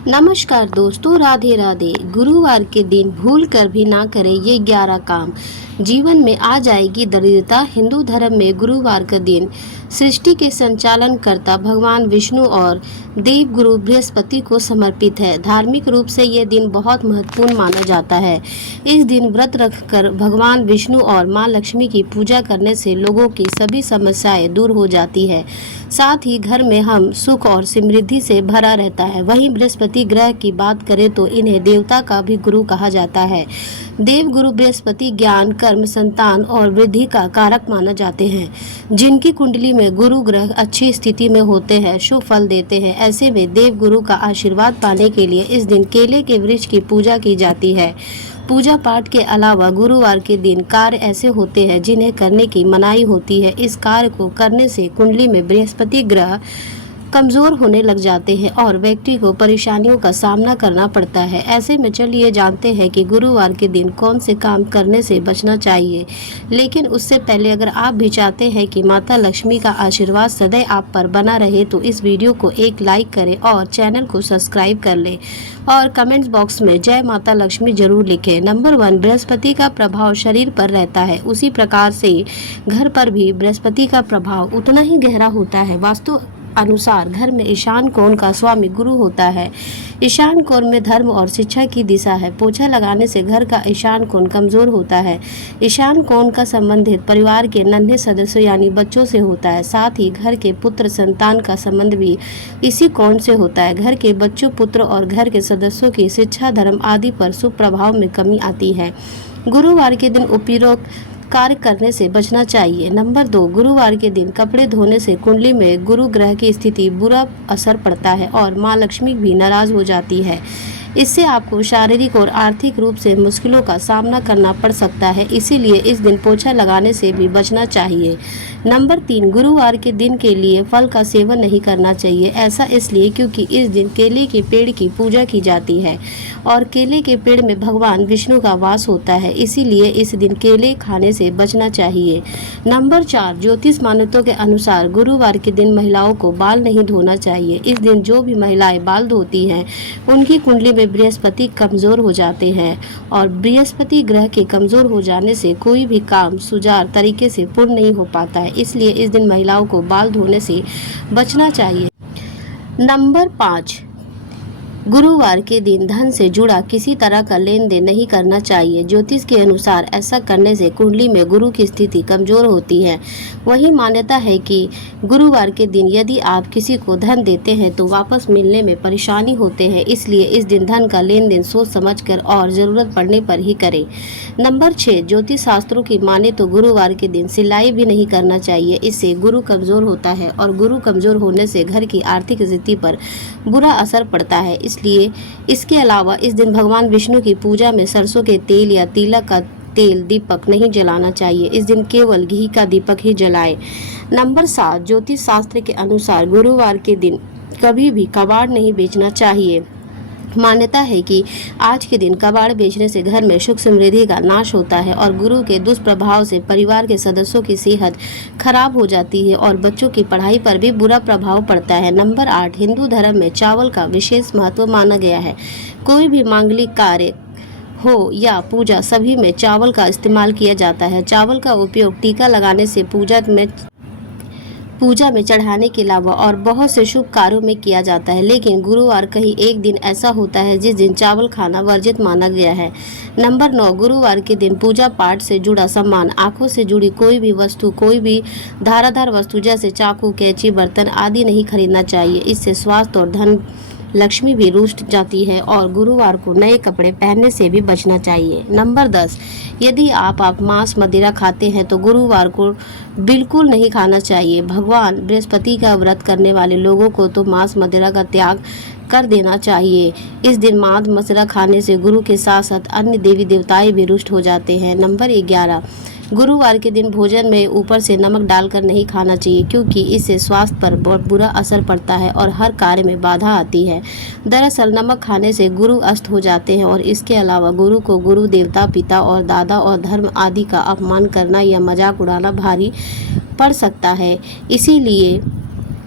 नमस्कार दोस्तों, राधे राधे। गुरुवार के दिन भूल कर भी ना करें ये 11 काम, जीवन में आ जाएगी दरिद्रता। हिंदू धर्म में गुरुवार का दिन सृष्टि के संचालन करता भगवान विष्णु और देव गुरु बृहस्पति को समर्पित है। धार्मिक रूप से ये दिन बहुत महत्वपूर्ण माना जाता है। इस दिन व्रत रखकर भगवान विष्णु और माँ लक्ष्मी की पूजा करने से लोगों की सभी समस्याएं दूर हो जाती है। साथ ही घर में हम सुख और समृद्धि से भरा रहता है। वहीं बृहस्पति ग्रह की बात करें तो इन्हें देवता का भी गुरु कहा जाता है। देव गुरु बृहस्पति ज्ञान, कर्म, संतान और वृद्धि का कारक माना जाते हैं। जिनकी कुंडली में गुरु ग्रह अच्छी स्थिति में होते हैं, शुभ फल देते हैं। ऐसे में देव गुरु का आशीर्वाद पाने के लिए इस दिन केले के वृक्ष की पूजा की जाती है। पूजा पाठ के अलावा गुरुवार के दिन कार्य ऐसे होते हैं जिन्हें करने की मनाही होती है। इस कार्य को करने से कुंडली में बृहस्पति ग्रह कमजोर होने लग जाते हैं और व्यक्ति को परेशानियों का सामना करना पड़ता है। ऐसे में चलिए जानते हैं कि गुरुवार के दिन कौन से काम करने से बचना चाहिए। लेकिन उससे पहले अगर आप भी चाहते हैं कि माता लक्ष्मी का आशीर्वाद सदैव आप पर बना रहे तो इस वीडियो को एक लाइक करें और चैनल को सब्सक्राइब कर लें और कमेंट्स बॉक्स में जय माता लक्ष्मी जरूर लिखें। नंबर 1, बृहस्पति का प्रभाव शरीर पर रहता है, उसी प्रकार से घर पर भी बृहस्पति का प्रभाव उतना ही गहरा होता है। वास्तु अनुसार घर में ईशान कोण का स्वामी गुरु होता है। ईशान कोण में धर्म और शिक्षा की दिशा है। पोछा लगाने से घर का ईशान कोण कमजोर होता है। ईशान कोण का संबंधित परिवार के नन्हे सदस्यों यानी बच्चों से होता है। साथ ही घर के पुत्र संतान का संबंध भी इसी कोण से होता है। घर के बच्चों, पुत्र और घर के सदस्यों की शिक्षा, धर्म आदि पर शुभ प्रभाव में कमी आती है। गुरुवार के दिन उपरोक्त कार्य करने से बचना चाहिए। नंबर 2, गुरुवार के दिन कपड़े धोने से कुंडली में गुरु ग्रह की स्थिति बुरा असर पड़ता है और माँ लक्ष्मी भी नाराज हो जाती है। इससे आपको शारीरिक और आर्थिक रूप से मुश्किलों का सामना करना पड़ सकता है। इसीलिए इस दिन पोछा लगाने से भी बचना चाहिए। नंबर 3, गुरुवार के दिन के लिए फल का सेवन नहीं करना चाहिए। ऐसा इसलिए क्योंकि इस दिन केले के पेड़ की पूजा की जाती है और केले के पेड़ में भगवान विष्णु का वास होता है। इसीलिए इस दिन केले खाने से बचना चाहिए। नंबर 4, ज्योतिष मान्यताओं के अनुसार गुरुवार के दिन महिलाओं को बाल नहीं धोना चाहिए। इस दिन जो भी महिलाएं बाल धोती हैं उनकी कुंडली में बृहस्पति कमजोर हो जाते हैं और बृहस्पति ग्रह के कमजोर हो जाने से कोई भी काम सुचारू तरीके से पूर्ण नहीं हो पाता है। इसलिए इस दिन महिलाओं को बाल धोने से बचना चाहिए। नंबर 5, गुरुवार के दिन धन से जुड़ा किसी तरह का लेन देन नहीं करना चाहिए। ज्योतिष के अनुसार ऐसा करने से कुंडली में गुरु की स्थिति कमजोर होती है। वही मान्यता है कि गुरुवार के दिन यदि आप किसी को धन देते हैं तो वापस मिलने में परेशानी होते हैं। इसलिए इस दिन धन का लेन देन सोच समझकर और जरूरत पड़ने पर ही करें। नंबर 6, ज्योतिष शास्त्रों की माने तो गुरुवार के दिन सिलाई भी नहीं करना चाहिए। इससे गुरु कमजोर होता है और गुरु कमजोर होने से घर की आर्थिक स्थिति पर बुरा असर पड़ता है। इसलिए इसके अलावा इस दिन भगवान विष्णु की पूजा में सरसों के तेल या तिलक का तेल दीपक नहीं जलाना चाहिए। इस दिन केवल घी का दीपक ही जलाएं। नंबर 7, ज्योतिष शास्त्र के अनुसार गुरुवार के दिन कभी भी कबाड़ नहीं बेचना चाहिए। मान्यता है कि आज के दिन कबाड़ बेचने से घर में सुख समृद्धि का नाश होता है और गुरु के दुष्प्रभाव से परिवार के सदस्यों की सेहत खराब हो जाती है और बच्चों की पढ़ाई पर भी बुरा प्रभाव पड़ता है। नंबर 8, हिंदू धर्म में चावल का विशेष महत्व माना गया है। कोई भी मांगलिक कार्य हो या पूजा, सभी में चावल का इस्तेमाल किया जाता है। चावल का उपयोग टीका लगाने से पूजा में चढ़ाने के अलावा और बहुत से शुभ कार्यों में किया जाता है। लेकिन गुरुवार कहीं एक दिन ऐसा होता है जिस दिन चावल खाना वर्जित माना गया है। नंबर 9, गुरुवार के दिन पूजा पाठ से जुड़ा सामान, आंखों से जुड़ी कोई भी वस्तु, कोई भी धारादार वस्तु जैसे चाकू, कैंची, बर्तन आदि नहीं खरीदना चाहिए। इससे स्वास्थ्य और धन लक्ष्मी भी रुष्ट जाती है और गुरुवार को नए कपड़े पहनने से भी बचना चाहिए। नंबर 10, यदि आप मांस मदिरा खाते हैं तो गुरुवार को बिल्कुल नहीं खाना चाहिए। भगवान बृहस्पति का व्रत करने वाले लोगों को तो मांस मदिरा का त्याग कर देना चाहिए। इस दिन मांस मदिरा खाने से गुरु के साथ साथ अन्य देवी देवताएं भी रुष्ट हो जाते हैं। नंबर 11, गुरुवार के दिन भोजन में ऊपर से नमक डालकर नहीं खाना चाहिए क्योंकि इससे स्वास्थ्य पर बहुत बुरा असर पड़ता है और हर कार्य में बाधा आती है। दरअसल नमक खाने से गुरु अस्त हो जाते हैं और इसके अलावा गुरु को गुरु देवता, पिता और दादा और धर्म आदि का अपमान करना या मजाक उड़ाना भारी पड़ सकता है। इसीलिए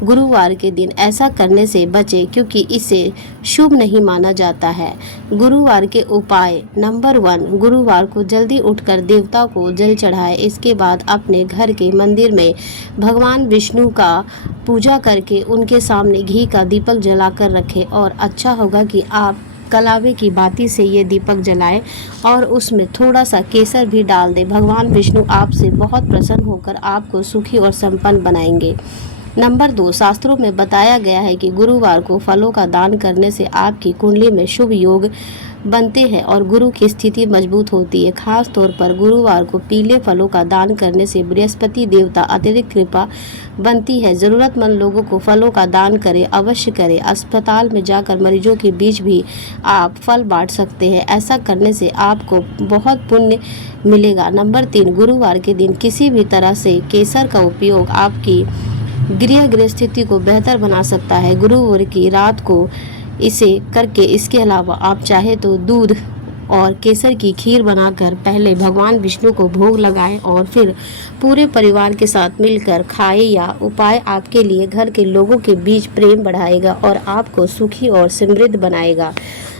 गुरुवार के दिन ऐसा करने से बचें क्योंकि इसे शुभ नहीं माना जाता है। गुरुवार के उपाय नंबर 1, गुरुवार को जल्दी उठकर देवता को जल चढ़ाएं। इसके बाद अपने घर के मंदिर में भगवान विष्णु का पूजा करके उनके सामने घी का दीपक जलाकर रखें और अच्छा होगा कि आप कलावे की बाती से ये दीपक जलाएं और उसमें थोड़ा सा केसर भी डाल दें। भगवान विष्णु आपसे बहुत प्रसन्न होकर आपको सुखी और संपन्न बनाएंगे। नंबर 2, शास्त्रों में बताया गया है कि गुरुवार को फलों का दान करने से आपकी कुंडली में शुभ योग बनते हैं और गुरु की स्थिति मजबूत होती है। खास तौर पर गुरुवार को पीले फलों का दान करने से बृहस्पति देवता अतिरिक्त कृपा बनती है। ज़रूरतमंद लोगों को फलों का दान करें, अवश्य करें। अस्पताल में जाकर मरीजों के बीच भी आप फल बांट सकते हैं। ऐसा करने से आपको बहुत पुण्य मिलेगा। नंबर 3, गुरुवार के दिन किसी भी तरह से केसर का उपयोग आपकी गृह स्थिति को बेहतर बना सकता है। गुरुवार की रात को इसे करके इसके अलावा आप चाहे तो दूध और केसर की खीर बनाकर पहले भगवान विष्णु को भोग लगाएं और फिर पूरे परिवार के साथ मिलकर खाएं। या उपाय आपके लिए घर के लोगों के बीच प्रेम बढ़ाएगा और आपको सुखी और समृद्ध बनाएगा।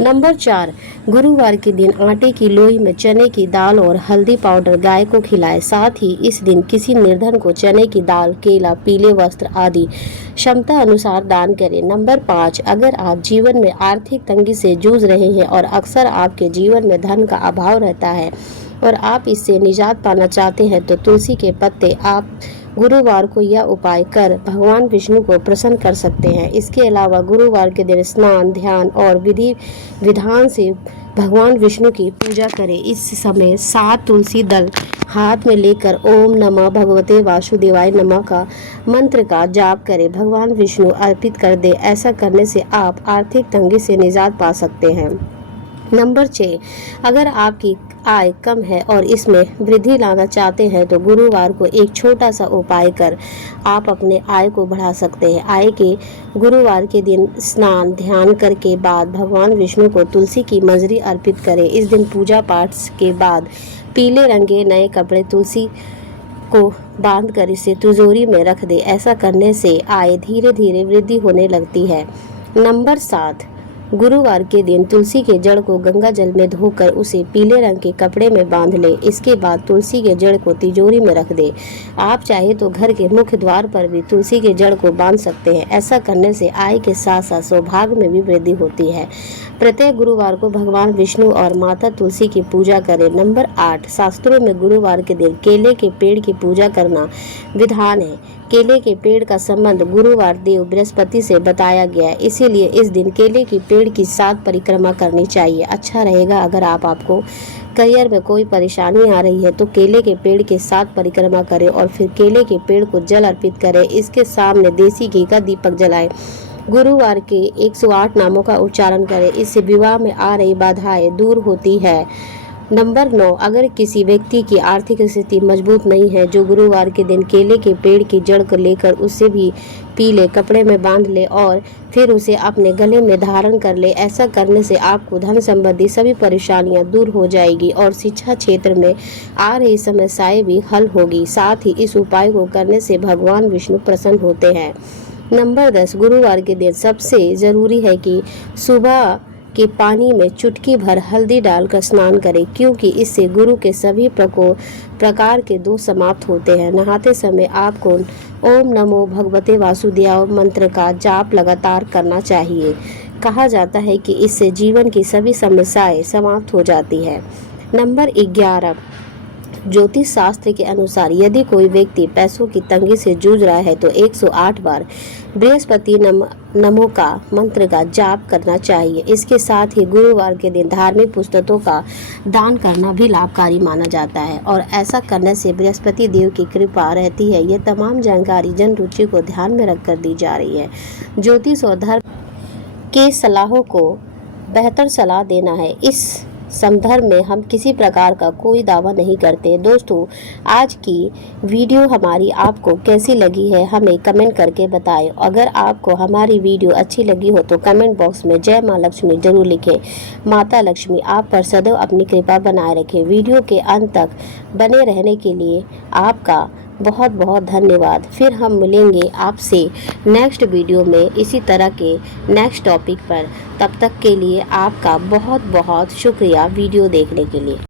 नंबर 4, गुरुवार के दिन आटे की लोई में चने की दाल और हल्दी पाउडर गाय को खिलाएं। साथ ही इस दिन किसी निर्धन को चने की दाल, केला, पीले वस्त्र आदि क्षमता अनुसार दान करें। नंबर 5, अगर आप जीवन में आर्थिक तंगी से जूझ रहे हैं और अक्सर आपके जीवन में धन का अभाव रहता है और आप इससे निजात पाना चाहते हैं तो तुलसी के पत्ते आप गुरुवार को यह उपाय कर भगवान विष्णु को प्रसन्न कर सकते हैं। इसके अलावा गुरुवार के दिन स्नान, ध्यान और विधि विधान से भगवान विष्णु की पूजा करें। इस समय 7 तुलसी दल हाथ में लेकर ओम नमः भगवते वासुदेवाय नमः का मंत्र का जाप करें। भगवान विष्णु अर्पित कर दे। ऐसा करने से आप आर्थिक तंगी से निजात पा सकते हैं। नंबर 6, अगर आपकी आय कम है और इसमें वृद्धि लाना चाहते हैं तो गुरुवार को एक छोटा सा उपाय कर आप अपने आय को बढ़ा सकते हैं। आय के गुरुवार के दिन स्नान ध्यान करके बाद भगवान विष्णु को तुलसी की मंजरी अर्पित करें। इस दिन पूजा पाठ के बाद पीले रंग के नए कपड़े तुलसी को बांध कर इसे तिजोरी में रख दे। ऐसा करने से आय धीरे धीरे वृद्धि होने लगती है। नंबर 7, गुरुवार के दिन तुलसी के जड़ को गंगा जल में धोकर उसे पीले रंग के कपड़े में बांध ले। इसके बाद तुलसी के जड़ को तिजोरी में रख दे। आप चाहे तो घर के मुख्य द्वार पर भी तुलसी के जड़ को बांध सकते हैं। ऐसा करने से आय के साथ साथ सौभाग्य में भी वृद्धि होती है। प्रत्येक गुरुवार को भगवान विष्णु और माता तुलसी की पूजा करें। नंबर 8, शास्त्रों में गुरुवार के दिन केले के पेड़ की पूजा करना विधान है। केले के पेड़ का संबंध गुरुवार देव बृहस्पति से बताया गया है, इसीलिए इस दिन केले की पेड़ की 7 परिक्रमा करनी चाहिए। अच्छा रहेगा अगर आपको करियर में कोई परेशानी आ रही है तो केले के पेड़ के 7 परिक्रमा करें और फिर केले के पेड़ को जल अर्पित करें। इसके सामने देसी घी का दीपक जलाएं। गुरुवार के 108 नामों का उच्चारण करें। इससे विवाह में आ रही बाधाएं दूर होती है। नंबर 9, अगर किसी व्यक्ति की आर्थिक स्थिति मजबूत नहीं है जो गुरुवार के दिन केले के पेड़ की जड़ को लेकर उसे भी पीले कपड़े में बांध ले और फिर उसे अपने गले में धारण कर ले। ऐसा करने से आपको धन संबंधी सभी परेशानियां दूर हो जाएगी और शिक्षा क्षेत्र में आ रही समस्याएं भी हल होगी। साथ ही इस उपाय को करने से भगवान विष्णु प्रसन्न होते हैं। नंबर 10, गुरुवार के दिन सबसे ज़रूरी है कि सुबह के पानी में चुटकी भर हल्दी डालकर स्नान करें क्योंकि इससे गुरु के सभी प्रकार के दोष समाप्त होते हैं। नहाते समय आपको ओम नमो भगवते वासुदेवाय मंत्र का जाप लगातार करना चाहिए। कहा जाता है कि इससे जीवन की सभी समस्याएं समाप्त हो जाती है। नंबर 11, ज्योतिष शास्त्र के अनुसार यदि कोई व्यक्ति पैसों की तंगी से जूझ रहा है तो 108 बार बृहस्पति नमो का मंत्र का जाप करना चाहिए। इसके साथ ही गुरुवार के दिन धार्मिक पुस्तकों का दान करना भी लाभकारी माना जाता है और ऐसा करने से बृहस्पति देव की कृपा रहती है। ये तमाम जानकारी जन रुचि को ध्यान में रखकर दी जा रही है। ज्योतिष और धर्म के सलाहों को बेहतर सलाह देना है। इस संदर्भ में हम किसी प्रकार का कोई दावा नहीं करते। दोस्तों, आज की वीडियो हमारी आपको कैसी लगी है हमें कमेंट करके बताएं। अगर आपको हमारी वीडियो अच्छी लगी हो तो कमेंट बॉक्स में जय माँ लक्ष्मी जरूर लिखें। माता लक्ष्मी आप पर सदैव अपनी कृपा बनाए रखें। वीडियो के अंत तक बने रहने के लिए आपका बहुत बहुत धन्यवाद। फिर हम मिलेंगे आपसे नेक्स्ट वीडियो में इसी तरह के नेक्स्ट टॉपिक पर। तब तक के लिए आपका बहुत बहुत शुक्रिया वीडियो देखने के लिए।